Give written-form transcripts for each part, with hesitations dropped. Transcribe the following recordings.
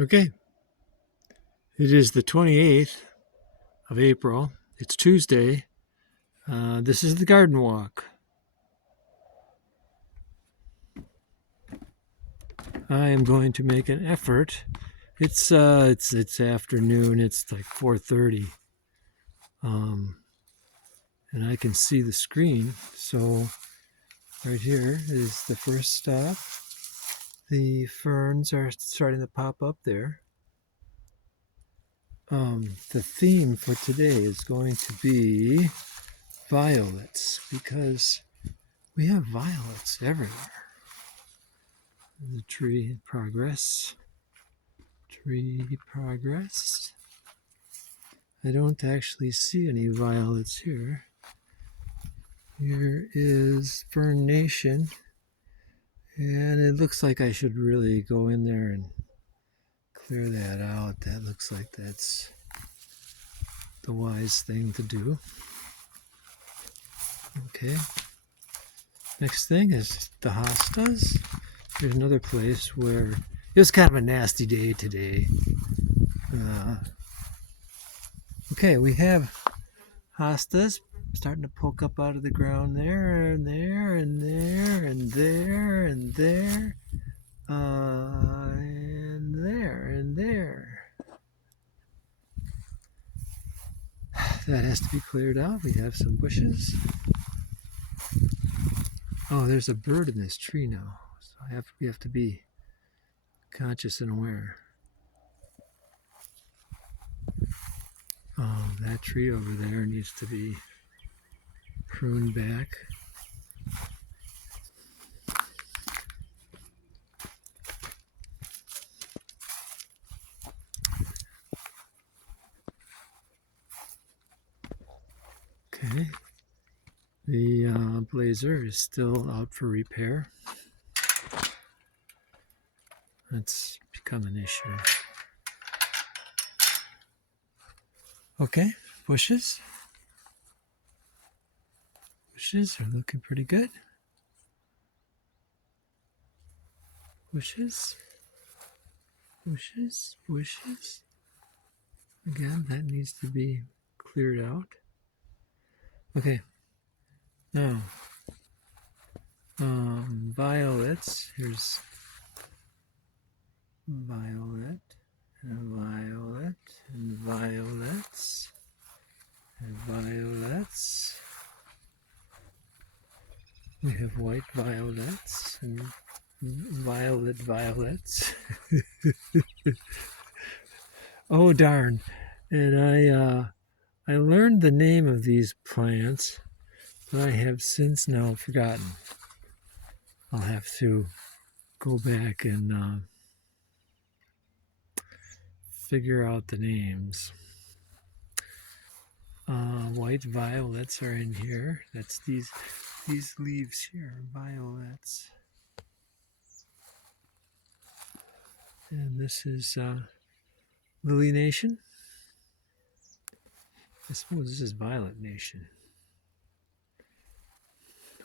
Okay, it is the 28th of April. It's Tuesday. This is the garden walk. I am going to make an effort. It's afternoon. It's like 4:30, and I can see the screen. So right here is the first stop. The ferns are starting to pop up there. The theme for today is going to be violets because we have violets everywhere. The tree progress. Tree progress. I don't actually see any violets here. Here is Fern Nation. And it looks like I should really go in there and clear that out. That looks like that's the wise thing to do. Okay. Next thing is the hostas. There's another place where it was kind of a nasty day today. Okay, we have hostas starting to poke up out of the ground there and there and there and there and there and there and there. That has to be cleared out. We have some bushes. Oh, there's a bird in this tree now. So we have to be conscious and aware. Oh, that tree over there needs to be pruned back. Okay. The blazer is still out for repair. That's become an issue. Okay, bushes. Bushes are looking pretty good. Bushes. Bushes. Bushes. Again, that needs to be cleared out. Okay. Now, violets. Here's violet and violet and violets and violets. We have white violets and violet violets. Oh darn! And I learned the name of these plants, but I have since now forgotten. I'll have to go back and figure out the names. White violets are in here. That's these leaves here, violets. And this is Lily Nation. I suppose this is Violet Nation.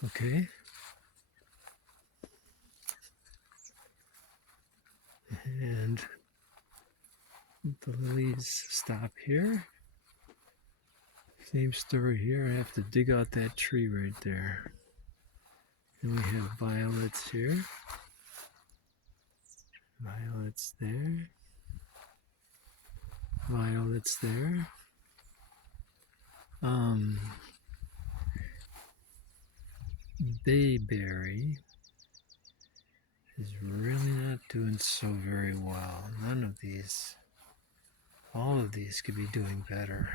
Okay. And the lilies stop here. Same story here. I have to dig out that tree right there. And we have violets here. Violets there. Violets there. Bayberry is really not doing so very well. None of these, all of these could be doing better.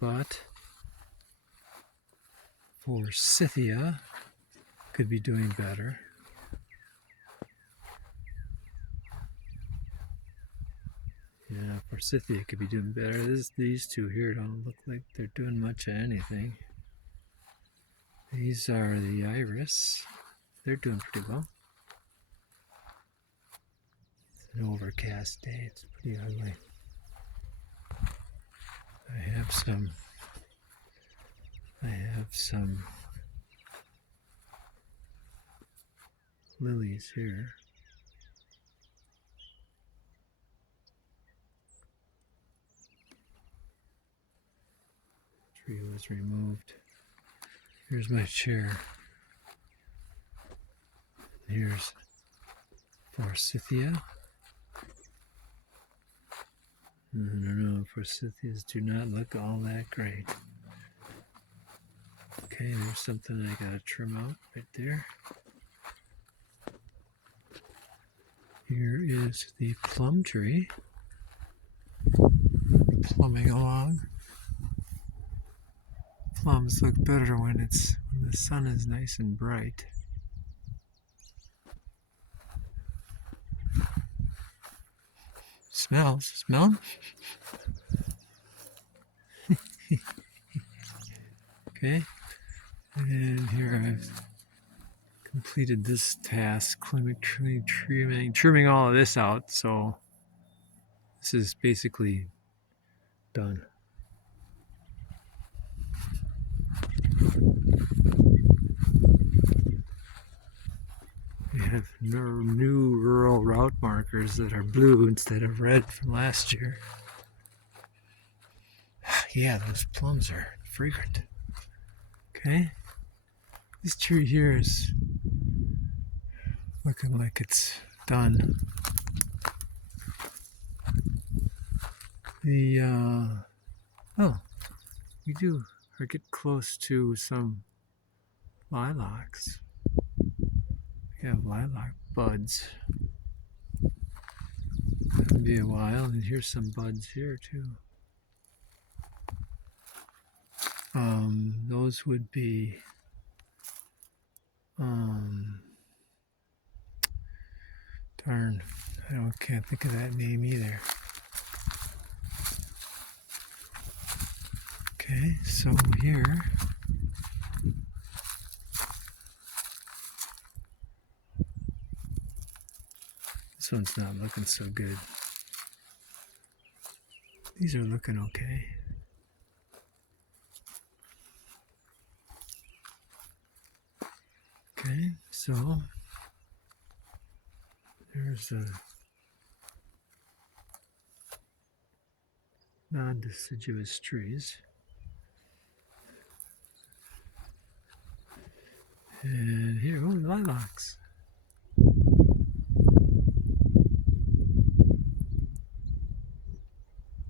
But Forsythia could be doing better. Yeah, Forsythia could be doing better. These two here don't look like they're doing much of anything. These are the iris. They're doing pretty well. It's an overcast day. It's pretty ugly. I have some lilies here. tree was removed. Here's my chair. Here's Forsythia. I don't know, Forsythias do not look all that great. Okay, there's something I gotta trim out right there. Here is the plum tree, plumbing along. Plums look better when the sun is nice and bright. Smell? Okay, and here I've completed this task, trimming all of this out, so this is basically done. We have new rural route markers that are blue instead of red from last year. Yeah, those plums are fragrant. Okay, this tree here is looking like it's done. We do get close to some lilacs. We have lilac buds. That'll be a while, and here's some buds here too. Those would be darn, can't think of that name either. Okay, so here this one's not looking so good. These are looking okay. Okay, so there's a non-deciduous trees. And here, lilacs.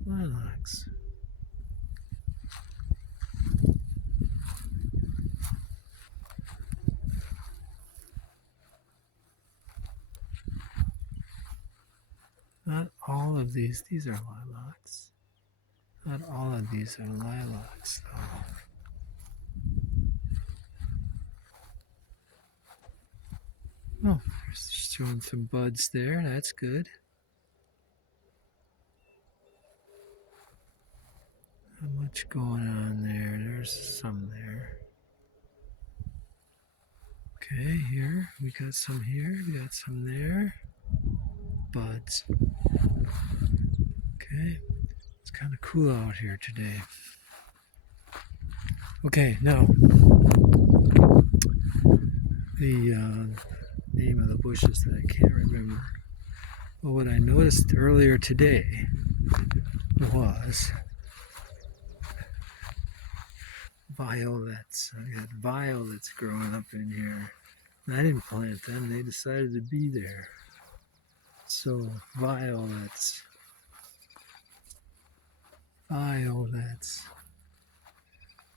Lilacs. Not all of these are lilacs. Not all of these are lilacs, though. Oh, there's showing some buds there. That's good. Not much going on there. There's some there. Okay, here. We got some here. We got some there. Buds. Okay. It's kind of cool out here today. Okay, now the name of the bushes that I can't remember. But what I noticed earlier today was violets. I got violets growing up in here. And I didn't plant them, they decided to be there. So, violets.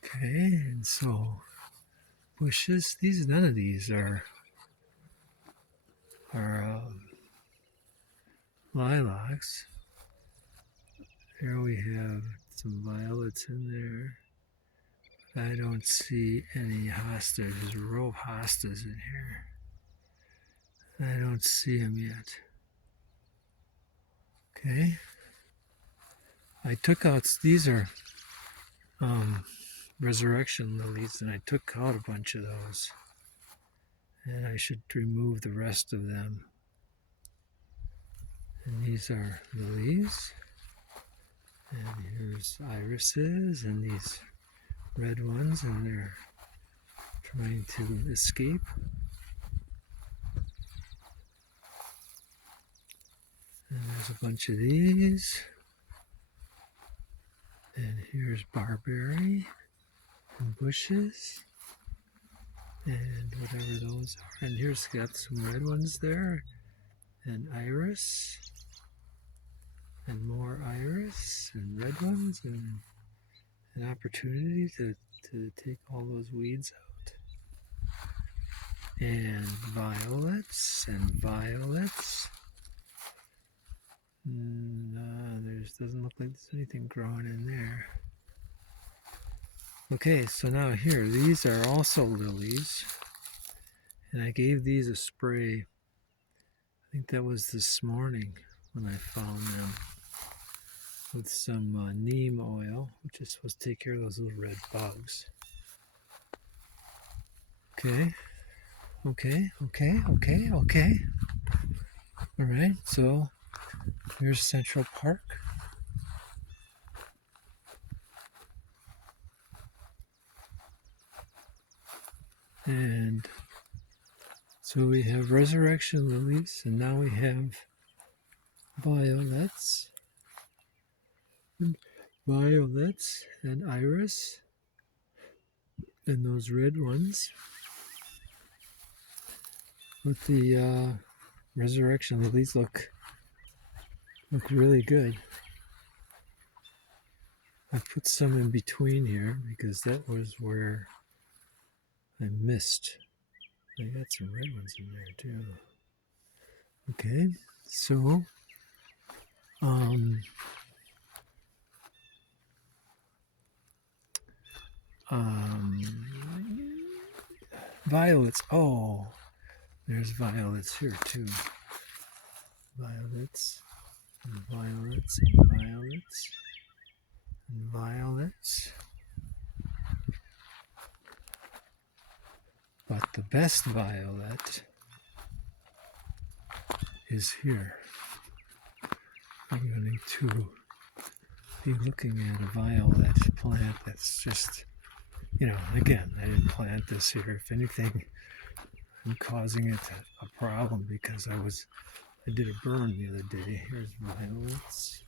Okay, and so bushes. None of these are lilacs. Here we have some violets in there. I don't see any hostas. There's a row of hostas in here. I don't see them yet. Okay. I took out, these are resurrection lilies, and I took out a bunch of those. And I should remove the rest of them. And these are lilies. And here's irises and these red ones, and they're trying to escape. And there's a bunch of these. And here's barberry. some bushes and whatever those are. And here's got some red ones there, and iris, and more iris, and red ones, and an opportunity to take all those weeds out. And violets, and violets. There doesn't look like there's anything growing in there. Okay, so now here, these are also lilies. And I gave these a spray. I think that was this morning when I found them. With some neem oil, which is supposed to take care of those little red bugs. Okay. All right, so here's Central Park. And so we have resurrection lilies, and now we have violets, and iris, and those red ones. But the resurrection lilies look really good. I put some in between here because that was where I missed. I got some red ones in there too. Okay, so violets. Oh, there's violets here too. Violets, and violets, and violets, and violets. But the best violet is here. I'm going to be looking at a violet plant that's just, again, I didn't plant this here. If anything, I'm causing it a problem because I did a burn the other day. Here's violets.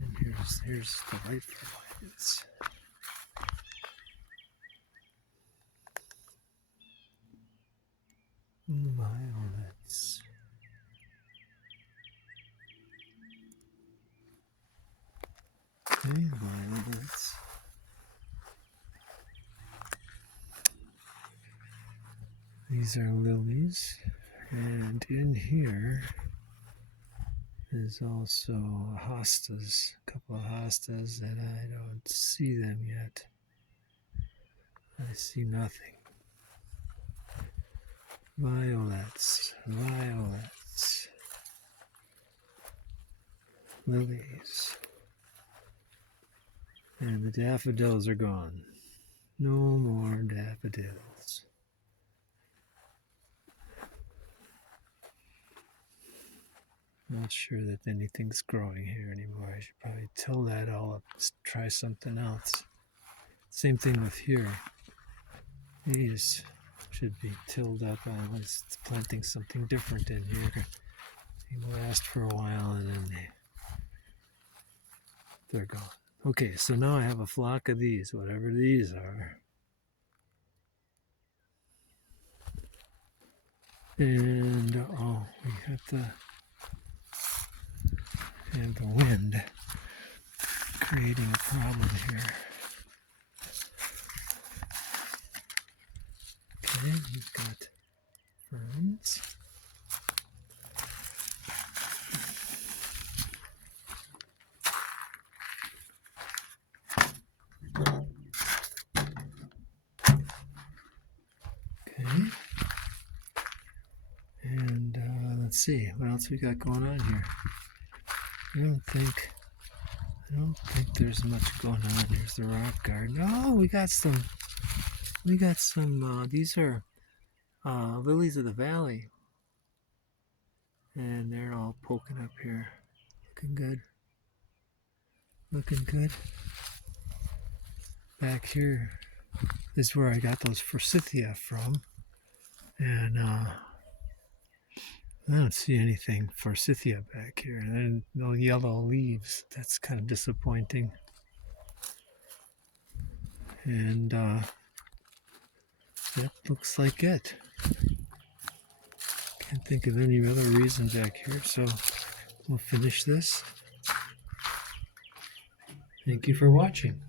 And here's the right violets. Violets. Okay, violets. These are lilies. And in here is also hostas, a couple of hostas, and I don't see them yet. I see nothing. Violets, lilies, and the daffodils are gone. No more daffodils. Not sure that anything's growing here anymore. I should probably till that all up, try something else. Same thing with here. These should be tilled up. I was planting something different in here. They last for a while and then they're gone. Okay, so now I have a flock of these, whatever these are. And we have the wind creating a problem here. Okay, we've got ferns. Okay. And let's see, what else we got going on here? I don't think there's much going on. There's the rock garden. Oh, we got some, these are lilies of the valley. And they're all poking up here. Looking good. Back here is where I got those forsythia from. And I don't see anything forsythia back here. And no yellow leaves. That's kind of disappointing. And that looks like it. Can't think of any other reason back here, so we'll finish this. Thank you for watching.